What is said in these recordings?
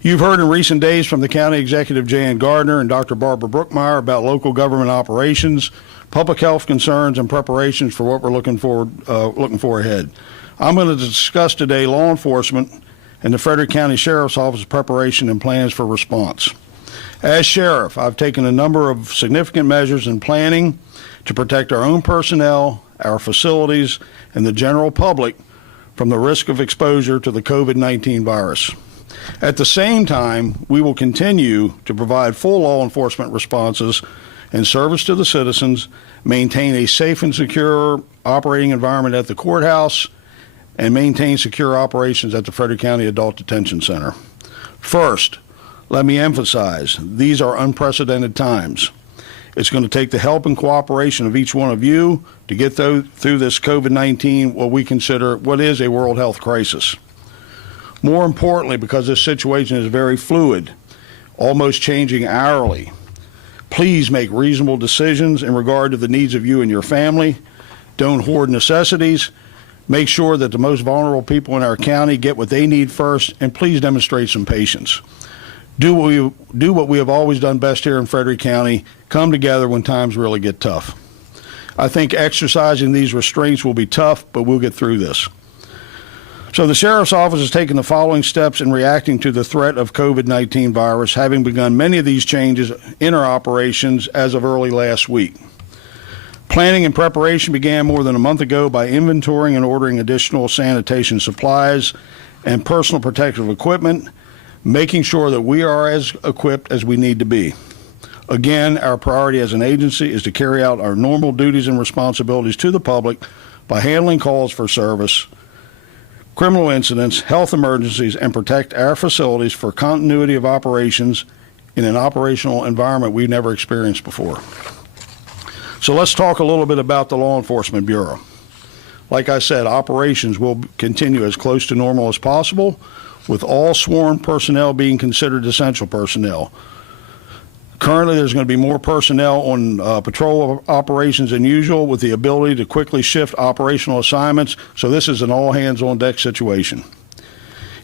You've heard in recent days from the County Executive Jan Gardner and Dr. Barbara Brookmeyer about local government operations, public health concerns, and preparations for what we're looking for ahead. I'm going to discuss today law enforcement and the Frederick County Sheriff's Office's preparation and plans for response. As sheriff, I've taken a number of significant measures in planning to protect our own personnel, our facilities, and the general public from the risk of exposure to the COVID-19 virus. At the same time, we will continue to provide full law enforcement responses and service to the citizens, maintain a safe and secure operating environment at the courthouse, and maintain secure operations at the Frederick County Adult Detention Center. First, let me emphasize, these are unprecedented times. It's going to take the help and cooperation of each one of you to get through this COVID-19, what is a world health crisis. More importantly, because this situation is very fluid, almost changing hourly, please make reasonable decisions in regard to the needs of you and your family. Don't hoard necessities. Make sure that the most vulnerable people in our county get what they need first, and please demonstrate some patience. Do what we have always done best here in Frederick County, come together when times really get tough. I think exercising these restraints will be tough, but we'll get through this. So the Sheriff's Office has taken the following steps in reacting to the threat of COVID-19 virus, having begun many of these changes in our operations as of early last week. Planning and preparation began more than a month ago by inventorying and ordering additional sanitation supplies and personal protective equipment, making sure that we are as equipped as we need to be. Again, our priority as an agency is to carry out our normal duties and responsibilities to the public by handling calls for service, criminal incidents, health emergencies, and protect our facilities for continuity of operations in an operational environment we've never experienced before. So let's talk a little bit about the Law Enforcement Bureau. Like I said, operations will continue as close to normal as possible, with all sworn personnel being considered essential personnel. Currently, there's going to be more personnel on patrol operations than usual, with the ability to quickly shift operational assignments, so this is an all-hands-on-deck situation.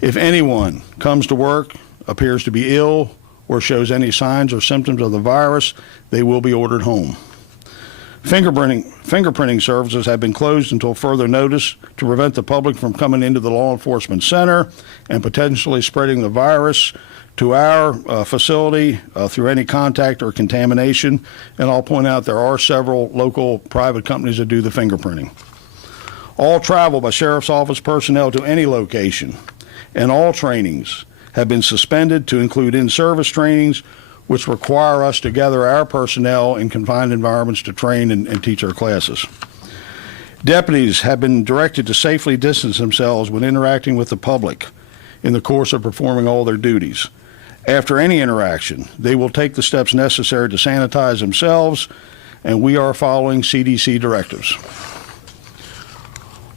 If anyone comes to work, appears to be ill, or shows any signs or symptoms of the virus, they will be ordered home. Fingerprinting services have been closed until further notice to prevent the public from coming into the law enforcement center and potentially spreading the virus to our facility through any contact or contamination. And I'll point out there are several local private companies that do the fingerprinting. All travel by Sheriff's Office personnel to any location and all trainings have been suspended, to include in-service trainings, which require us to gather our personnel in confined environments to train and teach our classes. Deputies have been directed to safely distance themselves when interacting with the public in the course of performing all their duties. After any interaction, they will take the steps necessary to sanitize themselves, and we are following CDC directives.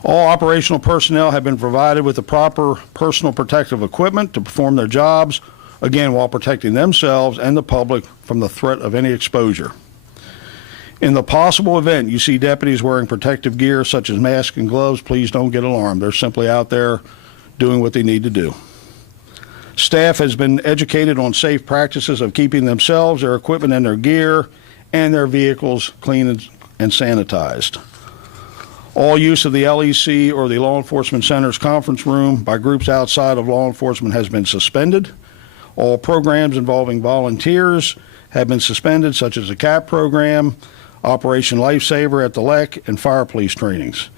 All operational personnel have been provided with the proper personal protective equipment to perform their jobs, again, while protecting themselves and the public from the threat of any exposure. In the possible event you see deputies wearing protective gear such as masks and gloves, please don't get alarmed. They're simply out there doing what they need to do. Staff has been educated on safe practices of keeping themselves, their equipment, and their gear and their vehicles clean and sanitized. All use of the LEC or the Law Enforcement Center's conference room by groups outside of law enforcement has been suspended. All programs involving volunteers have been suspended, such as the CAP program, Operation Lifesaver at the LEC, and fire police trainings.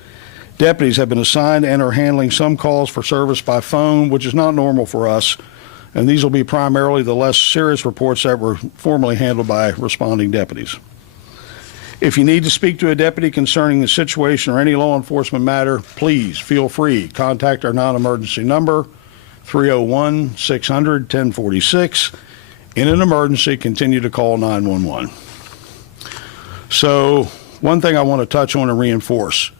Deputies have been assigned and are handling some calls for service by phone, which is not normal for us, and these will be primarily the less serious reports that were formerly handled by responding deputies. If you need to speak to a deputy concerning the situation or any law enforcement matter, please feel free. Contact our non-emergency number, 301-600-1046. In an emergency, continue to call 911. So, one thing I want to touch on and reinforce.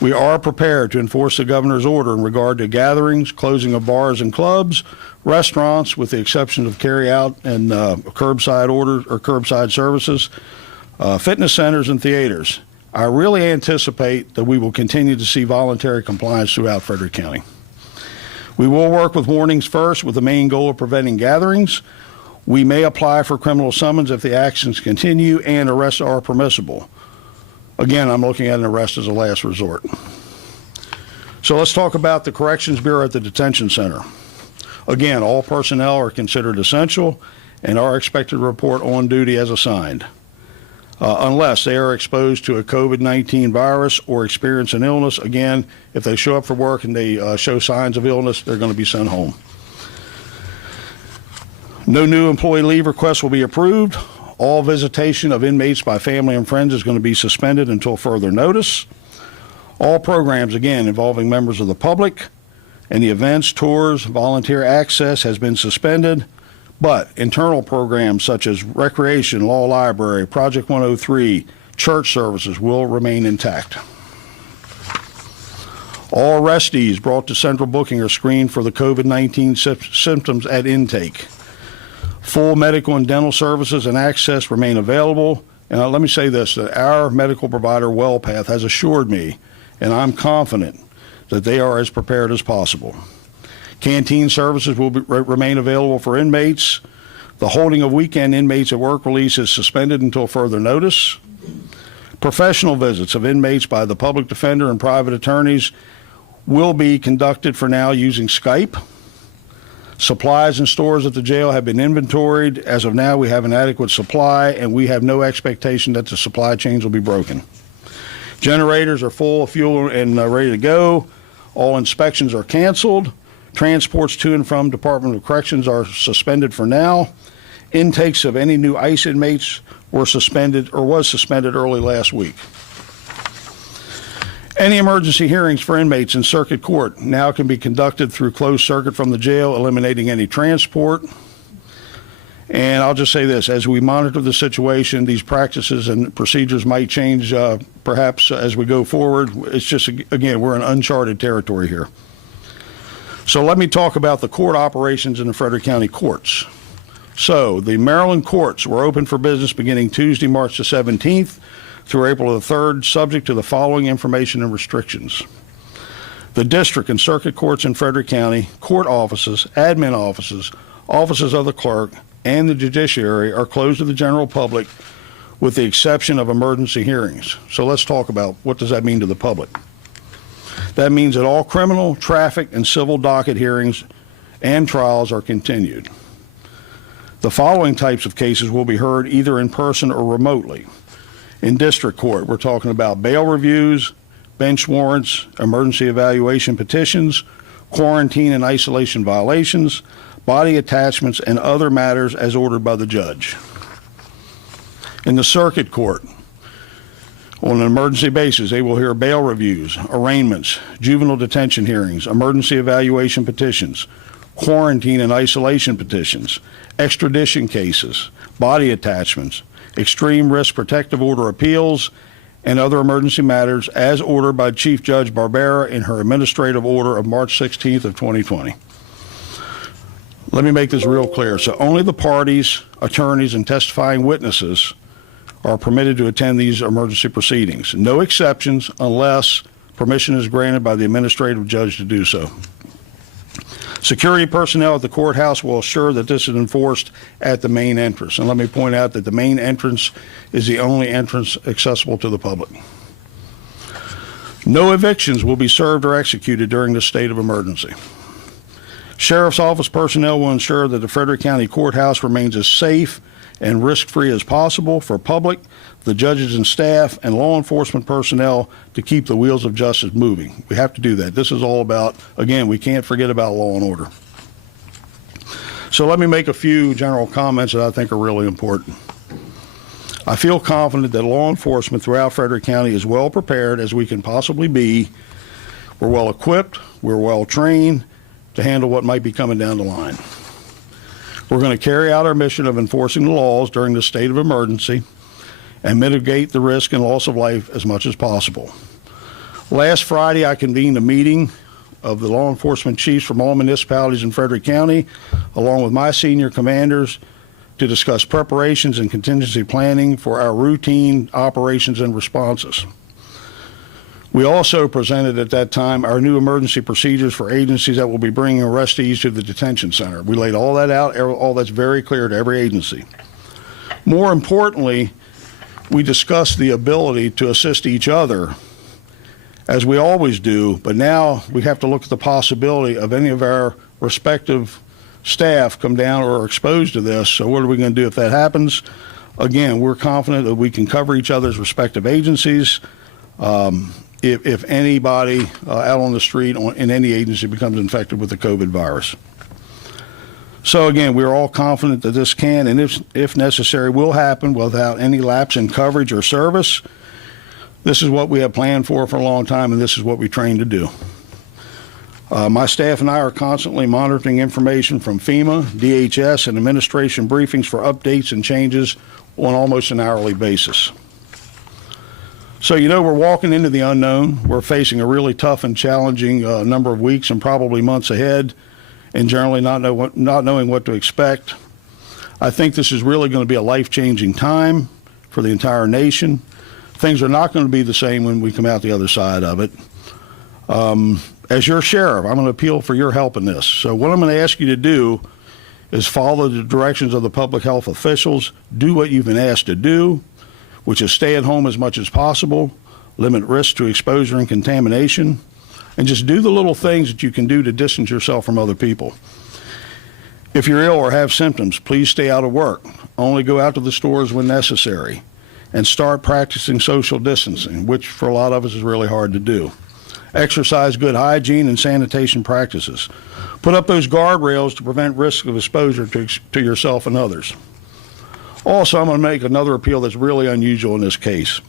We are prepared to enforce the governor's order in regard to gatherings, closing of bars and clubs, restaurants, with the exception of carry-out and curbside orders or curbside services, fitness centers and theaters. I really anticipate that we will continue to see voluntary compliance throughout Frederick County. We will work with warnings first with the main goal of preventing gatherings. We may apply for criminal summons if the actions continue and arrests are permissible. Again, I'm looking at an arrest as a last resort. So let's talk about the Corrections Bureau at the Detention Center. Again, all personnel are considered essential and are expected to report on duty as assigned, unless they are exposed to a COVID-19 virus or experience an illness. Again, if they show up for work and they show signs of illness, they're going to be sent home. No new employee leave requests will be approved. All visitation of inmates by family and friends is going to be suspended until further notice. All programs, again, involving members of the public, any events, tours, volunteer access has been suspended, but internal programs such as recreation, law library, Project 103, church services will remain intact. All arrestees brought to central booking are screened for the COVID-19 symptoms at intake. Full medical and dental services and access remain available. And let me say this, that our medical provider, WellPath, has assured me, and I'm confident, that they are as prepared as possible. Canteen services will remain available for inmates. The holding of weekend inmates at work release is suspended until further notice. Professional visits of inmates by the public defender and private attorneys will be conducted for now using Skype. Supplies and stores at the jail have been inventoried. As of now, we have an adequate supply, and we have no expectation that the supply chains will be broken. Generators are full of fuel and ready to go. All inspections are canceled. Transports to and from Department of Corrections are suspended for now. Intakes of any new ICE inmates were suspended or was suspended early last week. Any emergency hearings for inmates in circuit court now can be conducted through closed circuit from the jail, eliminating any transport. And I'll just say this, as we monitor the situation, these practices and procedures might change perhaps as we go forward. It's just, again, we're in uncharted territory here. So let me talk about the court operations in the Frederick County courts. So the Maryland courts were open for business beginning Tuesday, March the 17th through April the 3rd, subject to the following information and restrictions. The district and circuit courts in Frederick County, court offices, admin offices, offices of the clerk, and the judiciary are closed to the general public with the exception of emergency hearings. So let's talk about what does that mean to the public. That means that all criminal, traffic, and civil docket hearings and trials are continued. The following types of cases will be heard either in person or remotely. In district court, we're talking about bail reviews, bench warrants, emergency evaluation petitions, quarantine and isolation violations, body attachments, and other matters as ordered by the judge. In the circuit court, on an emergency basis, they will hear bail reviews, arraignments, juvenile detention hearings, emergency evaluation petitions, quarantine and isolation petitions, extradition cases, body attachments, extreme risk protective order appeals, and other emergency matters as ordered by Chief Judge Barbera in her administrative order of March 16th of 2020. Let me make this real clear. So only the parties, attorneys, and testifying witnesses are permitted to attend these emergency proceedings. No exceptions unless permission is granted by the administrative judge to do so. Security personnel at the courthouse will assure that this is enforced at the main entrance. And let me point out that the main entrance is the only entrance accessible to the public. No evictions will be served or executed during this state of emergency. Sheriff's Office personnel will ensure that the Frederick County Courthouse remains as safe and risk-free as possible for public, the judges and staff, and law enforcement personnel to keep the wheels of justice moving. We have to do that. This is all about, again, we can't forget about law and order. So let me make a few general comments that I think are really important. I feel confident that law enforcement throughout Frederick County is well prepared as we can possibly be. We're well equipped, we're well trained to handle what might be coming down the line. We're going to carry out our mission of enforcing the laws during the state of emergency and mitigate the risk and loss of life as much as possible. Last Friday, I convened a meeting of the law enforcement chiefs from all municipalities in Frederick County, along with my senior commanders, to discuss preparations and contingency planning for our routine operations and responses. We also presented at that time our new emergency procedures for agencies that will be bringing arrestees to the detention center. We laid all that out, all that's very clear to every agency. More importantly, we discussed the ability to assist each other, as we always do, but now we have to look at the possibility of any of our respective staff come down or are exposed to this. So what are we going to do if that happens? Again, we're confident that we can cover each other's respective agencies. If anybody out on the street in any agency becomes infected with the COVID virus. So again, we're all confident that this can, and if necessary, will happen without any lapse in coverage or service. This is what we have planned for a long time, and this is what we train to do. My staff and I are constantly monitoring information from FEMA, DHS, and administration briefings for updates and changes on almost an hourly basis. So, we're walking into the unknown. We're facing a really tough and challenging number of weeks and probably months ahead, and generally not knowing what to expect. I think this is really going to be a life-changing time for the entire nation. Things are not going to be the same when we come out the other side of it. As your sheriff, I'm going to appeal for your help in this. So what I'm going to ask you to do is follow the directions of the public health officials, do what you've been asked to do, which is stay at home as much as possible, limit risk to exposure and contamination, and just do the little things that you can do to distance yourself from other people. If you're ill or have symptoms, please stay out of work. Only go out to the stores when necessary, and start practicing social distancing, which for a lot of us is really hard to do. Exercise good hygiene and sanitation practices. Put up those guardrails to prevent risk of exposure to yourself and others. Also, I'm going to make another appeal that's really unusual in this case.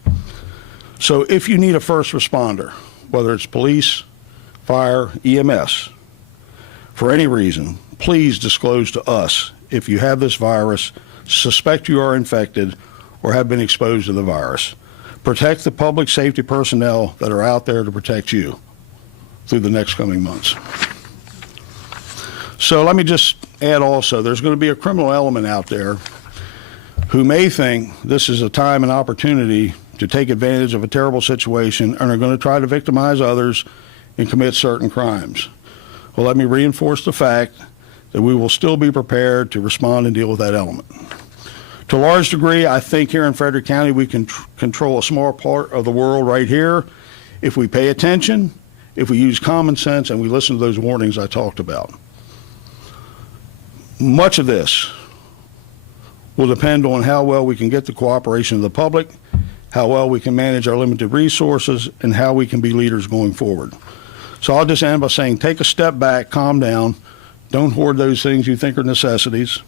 So if you need a first responder, whether it's police, fire, EMS, for any reason, please disclose to us if you have this virus, suspect you are infected, or have been exposed to the virus. Protect the public safety personnel that are out there to protect you through the next coming months. So let me just add also, there's going to be a criminal element out there who may think this is a time and opportunity to take advantage of a terrible situation and are going to try to victimize others and commit certain crimes. Well, let me reinforce the fact that we will still be prepared to respond and deal with that element. To a large degree, I think here in Frederick County we can control a small part of the world right here if we pay attention, if we use common sense, and we listen to those warnings I talked about. Much of this will depend on how well we can get the cooperation of the public, how well we can manage our limited resources, and how we can be leaders going forward. So I'll just end by saying take a step back, calm down, don't hoard those things you think are necessities.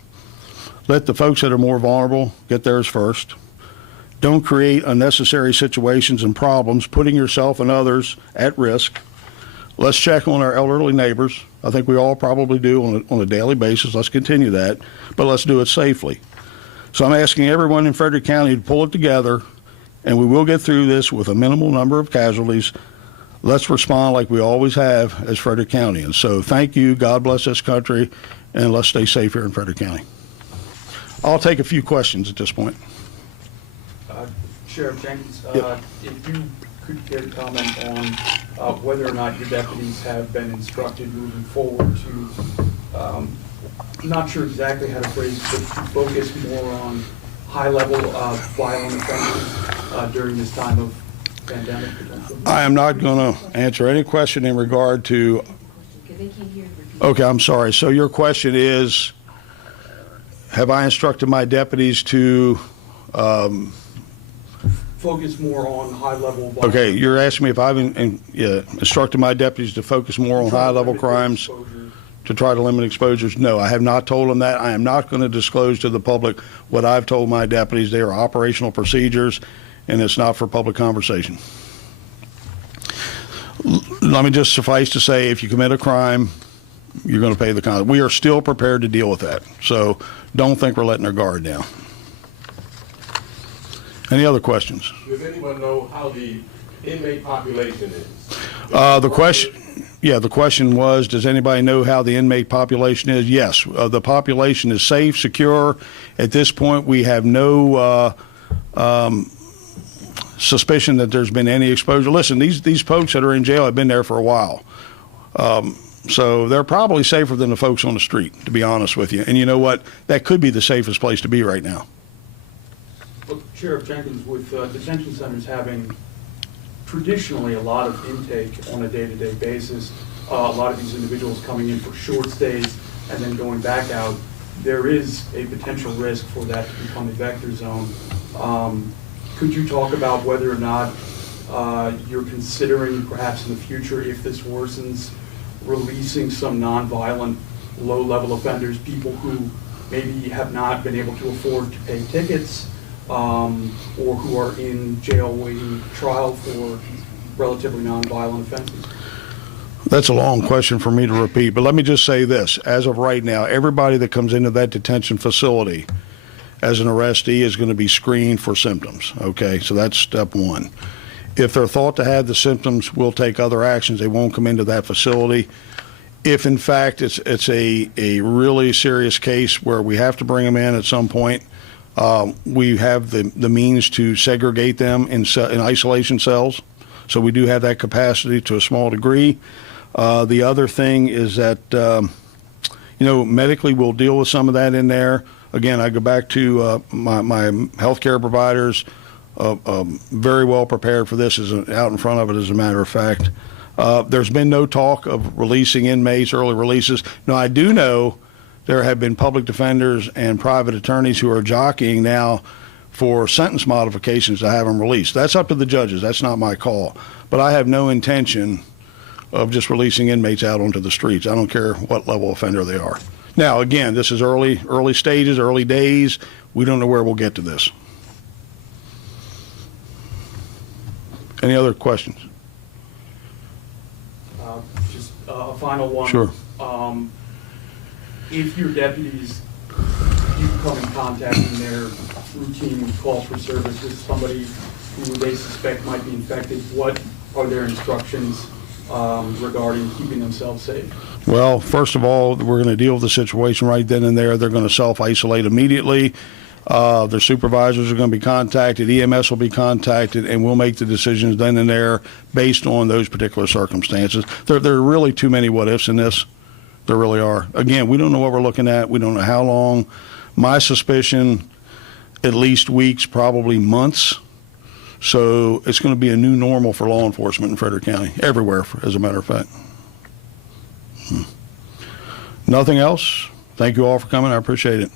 Let the folks that are more vulnerable get theirs first. Don't create unnecessary situations and problems, putting yourself and others at risk. Let's check on our elderly neighbors. I think we all probably do on a daily basis. Let's continue that, but let's do it safely. So I'm asking everyone in Frederick County to pull it together, and we will get through this with a minimal number of casualties. Let's respond like we always have as Frederick County. And so thank you, God bless this country, and let's stay safe here in Frederick County. I'll take a few questions at this point. Sheriff Jenkins, Yep. if you could care to comment on whether or not your deputies have been instructed moving forward to, not sure exactly how to phrase it, but to focus more on high-level violent offenses during this time of pandemic potentially? I am not going to answer any question in regard to. Okay, I'm sorry. So your question is, have I instructed my deputies to focus more on high-level violence? Okay, you're asking me if I've instructed my deputies to focus more on high-level crimes to try to limit exposures. No, I have not told them that. I am not going to disclose to the public what I've told my deputies. They are operational procedures, and it's not for public conversation. Let me just suffice to say, if you commit a crime, you're going to pay the consequences. We are still prepared to deal with that, so don't think we're letting our guard down. Any other questions? Does anyone know how the inmate population is? The question was, does anybody know how the inmate population is? Yes, the population is safe, secure. At this point, we have no suspicion that there's been any exposure. Listen, these folks that are in jail have been there for a while. So they're probably safer than the folks on the street, to be honest with you. And you know what? That could be the safest place to be right now. Look, Sheriff Jenkins, with detention centers having traditionally a lot of intake on a day-to-day basis, a lot of these individuals coming in for short stays and then going back out, there is a potential risk for that to become a vector zone. Could you talk about whether or not you're considering, perhaps in the future, if this worsens, releasing some nonviolent, low-level offenders, people who maybe have not been able to afford to pay tickets, or who are in jail waiting trial for relatively nonviolent offenses? That's a long question for me to repeat, but let me just say this. As of right now, everybody that comes into that detention facility as an arrestee is going to be screened for symptoms, okay? So that's step one. If they're thought to have the symptoms, we'll take other actions. They won't come into that facility. If, in fact, it's a really serious case where we have to bring them in at some point, we have the means to segregate them in isolation cells. So we do have that capacity to a small degree. The other thing is that, medically we'll deal with some of that in there. Again, I go back to my healthcare providers, very well prepared for this, is out in front of it, as a matter of fact. There's been no talk of releasing inmates, early releases. Now, I do know there have been public defenders and private attorneys who are jockeying now for sentence modifications to have them released. That's up to the judges. That's not my call. But I have no intention of just releasing inmates out onto the streets. I don't care what level offender they are. Now, again, this is early stages, early days. We don't know where we'll get to this. Any other questions? Just a final one. Sure. If your deputies do come in contact in their routine calls for service with somebody who they suspect might be infected, what are their instructions regarding keeping themselves safe? Well, first of all, we're going to deal with the situation right then and there. They're going to self-isolate immediately. Their supervisors are going to be contacted. EMS will be contacted, and we'll make the decisions then and there based on those particular circumstances. There are really too many what-ifs in this. There really are. Again, we don't know what we're looking at. We don't know how long. My suspicion, at least weeks, probably months. So it's going to be a new normal for law enforcement in Frederick County, everywhere, as a matter of fact. Nothing else. Thank you all for coming. I appreciate it.